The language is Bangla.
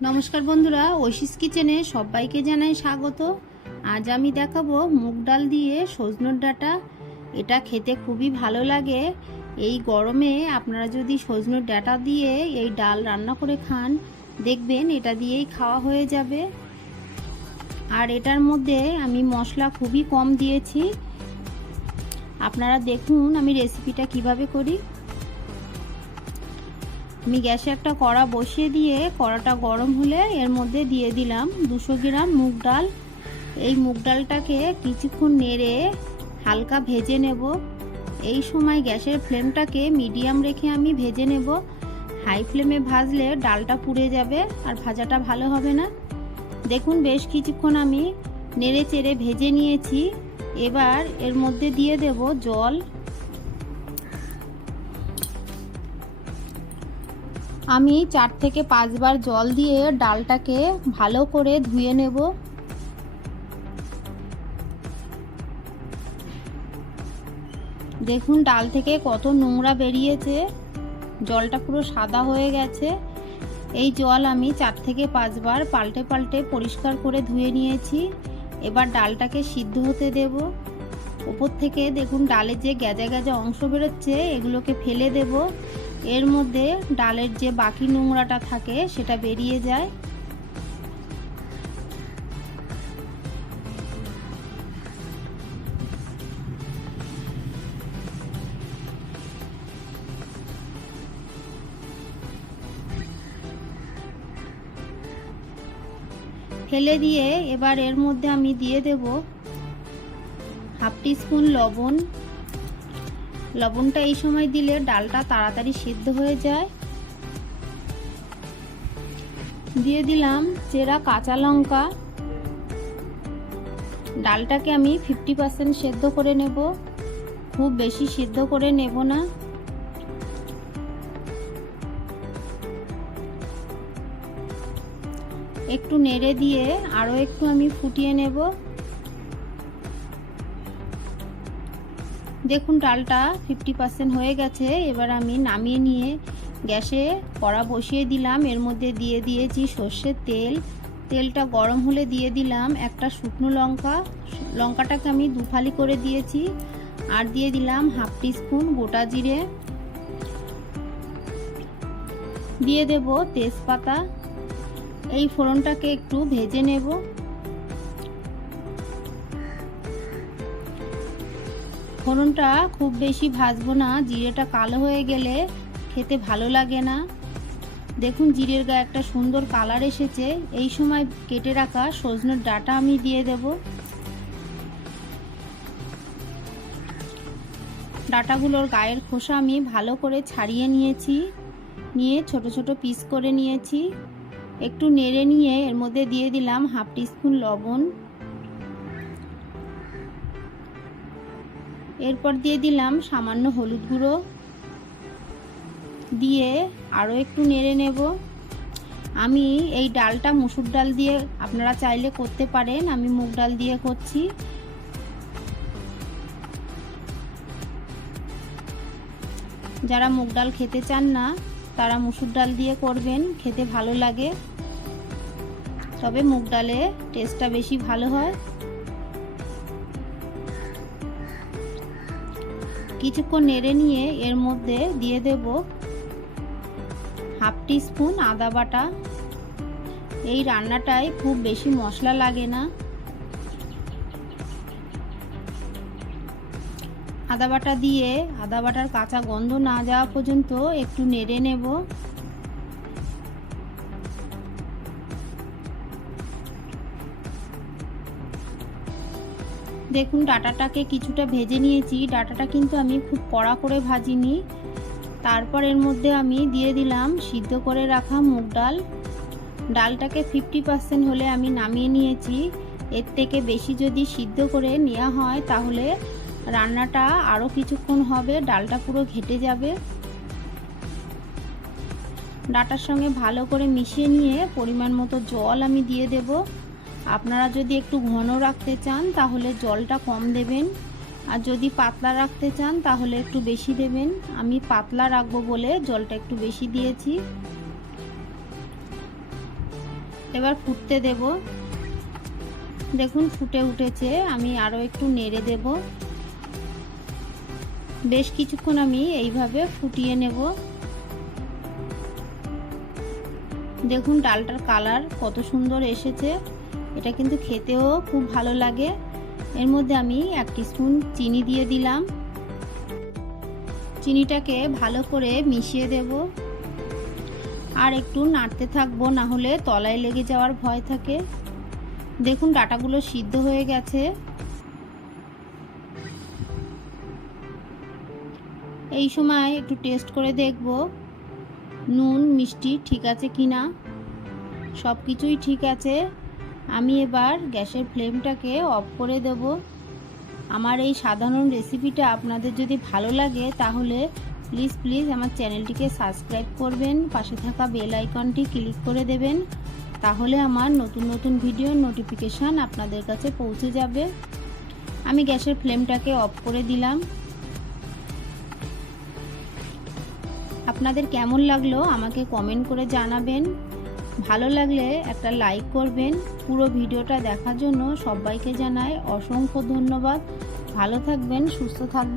নমস্কার বন্ধুরা, ঐশীস কিচেনে সবাইকে জানাই স্বাগত। আজ আমি দেখাবো মুগ ডাল দিয়ে সজনের ডাঁটা। এটা খেতে খুবই ভালো লাগে। এই গরমে আপনারা যদি সজনের ডাঁটা দিয়ে এই ডাল রান্না করে খান, দেখবেন এটা দিয়েই খাওয়া হয়ে যাবে। আর এটার মধ্যে আমি মশলা খুবই কম দিয়েছি। আপনারা দেখুন আমি রেসিপিটা কিভাবে করি। আমি গ্যাসে একটা কড়া বসিয়ে দিয়ে কড়াটা গরম হলে এর মধ্যে দিয়ে দিলাম 200 গ্রাম মুগ ডাল। এই মুগ ডালটাকে কিছুক্ষণ নেড়ে হালকা ভেজে নেব। এই সময় গ্যাসের ফ্লেমটাকে মিডিয়াম রেখে আমি ভেজে নেব। হাই ফ্লেমে ভাজলে ডালটা পুড়ে যাবে আর ভাজাটা ভালো হবে না। দেখুন বেশ কিছুক্ষণ আমি নেড়ে চেড়ে ভেজে নিয়েছি। এবার এর মধ্যে দিয়ে দেব জল। আমি 4 থেকে 5 বার জল দিয়ে ডালটাকে ভালো করে ধুয়ে নেব। দেখুন ডাল থেকে কত নোংরা বেরিয়েছে, জলটা পুরো সাদা হয়ে গেছে। এই জল আমি 4 থেকে 5 বার পাল্টে পাল্টে পরিষ্কার করে ধুয়ে নিয়েছি। এবার ডালটাকে সিদ্ধ হতে দেব। উপর থেকে দেখুন ডালের যে গ্যাজা গ্যাজা অংশ বেরোচ্ছে, এগুলোকে ফেলে দেব। এর মধ্যে ডালের যে বাকি নোংরাটা থাকে সেটা বেরিয়ে যায়। ফেলে দিয়ে এবার এর মধ্যে আমি দিয়ে দেব হাফ টিস্পুন লবণ। লবণটা এই সময় দিলে ডালটা তাড়াতাড়ি সিদ্ধ হয়ে যায়। দিয়ে দিলাম চেরা কাঁচা লঙ্কা। ডালটাকে আমি 50% সেদ্ধ করে নেব, খুব বেশি সিদ্ধ করে নেব না। একটু নেড়ে দিয়ে আরও একটু আমি ফুটিয়ে নেব। দেখুন ডালটা 50% হয়ে গেছে। এবার আমি নামিয়ে নিয়ে গ্যাসে কড়া বসিয়ে দিলাম। এর মধ্যে দিয়ে দিয়েছি সর্ষের তেল। তেলটা গরম হলে দিয়ে দিলাম একটা শুকনো লঙ্কা। লঙ্কাটাকে আমি 2 ফালি করে দিয়েছি। আর দিয়ে দিলাম হাফ টিস্পুন গোটা জিরে। দিয়ে দেব তেজপাতা। এই ফোড়নটাকে একটু ভেজে নেব। ফোড়নটা খুব বেশি ভাজবো না, জিরেটা কালো হয়ে গেলে খেতে ভালো লাগে না। দেখুন জিরের গায়ে একটা সুন্দর কালার এসেছে। এই সময় কেটে রাখা সজনের ডাঁটা আমি দিয়ে দেব। ডাঁটাগুলোর গায়ের খোসা আমি ভালো করে ছাড়িয়ে নিয়েছি, নিয়ে ছোট ছোট পিস করে নিয়েছি। একটু নেড়ে নিয়ে এর মধ্যে দিয়ে দিলাম হাফ টিস্পুন লবণ। এরপর দিয়ে দিলাম সামান্য হলুদ গুঁড়ো, দিয়ে আরও একটু নেড়ে নেব। আমি এই ডালটা মুসুর ডাল দিয়ে আপনারা চাইলে করতে পারেন, আমি মুগ ডাল দিয়ে করছি। যারা মুগ ডাল খেতে চান না তারা মুসুর ডাল দিয়ে করবেন, খেতে ভালো লাগে। তবে মুগ ডালে টেস্টটা বেশি ভালো হয়। কিছুক্ষণ নেড়ে নিয়ে এর মধ্যে দিয়ে দেব হাফ টিস্পুন আদা বাটা। এই রান্নাটায় খুব বেশি মশলা লাগে না। আদা বাটা দিয়ে আদা বাটার কাঁচা গন্ধ না যাওয়া পর্যন্ত একটু নেড়ে নেব। দেখুন ডাঁটাটাকে কিছুটা ভেজে নিয়েছি। ডাঁটাটা কিন্তু আমি খুব কড়া করে ভাজিনি। তারপর এর মধ্যে আমি দিয়ে দিলাম সিদ্ধ করে রাখা মুগ ডাল। ডালটাকে 50% হলে আমি নামিয়ে নিয়েছি। এর থেকে বেশি যদি সিদ্ধ করে নেওয়া হয় তাহলে রান্নাটা আরও কিছুক্ষণ হবে, ডালটা পুরো ঘেটে যাবে। ডাঁটার সঙ্গে ভালো করে মিশিয়ে নিয়ে পরিমাণ মতো জল আমি দিয়ে দেব। আপনারা যদি একটু ঘন রাখতে চান তাহলে জলটা কম দেবেন, আর যদি পাতলা রাখতে চান তাহলে একটু বেশি দেবেন। আমি পাতলা রাখবো বলে জলটা একটু বেশি দিয়েছি। এবার ফুটতে দেব। দেখুন ফুটে উঠেছে, আমি আরও একটু নেড়ে দেব। বেশ কিছুক্ষণ আমি এইভাবে ফুটিয়ে নেব। দেখুন ডালটার কালার কত সুন্দর এসেছে, এটা কিন্তু খেতেও খুব ভালো লাগে। এর মধ্যে আমি 1 টিস্পুন চিনি দিয়ে দিলাম। চিনিটাকে ভালো করে মিশিয়ে দেব আর একটু নাড়তে থাকবো, না হলে তলায় লেগে যাওয়ার ভয় থাকে। দেখুন ডাটাগুলো সিদ্ধ হয়ে গেছে। এই সময় একটু টেস্ট করে দেখব নুন মিষ্টি ঠিক আছে কিনা। সব কিছুই ঠিক আছে। আমি এবার গ্যাসের ফ্লেমটাকে অফ করে দেব। আমার এই সাধারণ রেসিপিটা আপনাদের যদি ভালো লাগে তাহলে প্লিজ আমার চ্যানেলটিকে সাবস্ক্রাইব করবেন, পাশে থাকা বেল আইকনটি ক্লিক করে দেবেন, তাহলে আমার নতুন ভিডিওর নোটিফিকেশান আপনাদের কাছে পৌঁছে যাবে। আমি গ্যাসের ফ্লেমটাকে অফ করে দিলাম। আপনাদের কেমন লাগলো আমাকে কমেন্ট করে জানাবেন। ভালো লাগলে একটা লাইক করবেন। পুরো ভিডিওটা দেখার জন্য সবাইকে জানাই অসংখ্য ধন্যবাদ। ভালো থাকবেন, সুস্থ থাকবেন।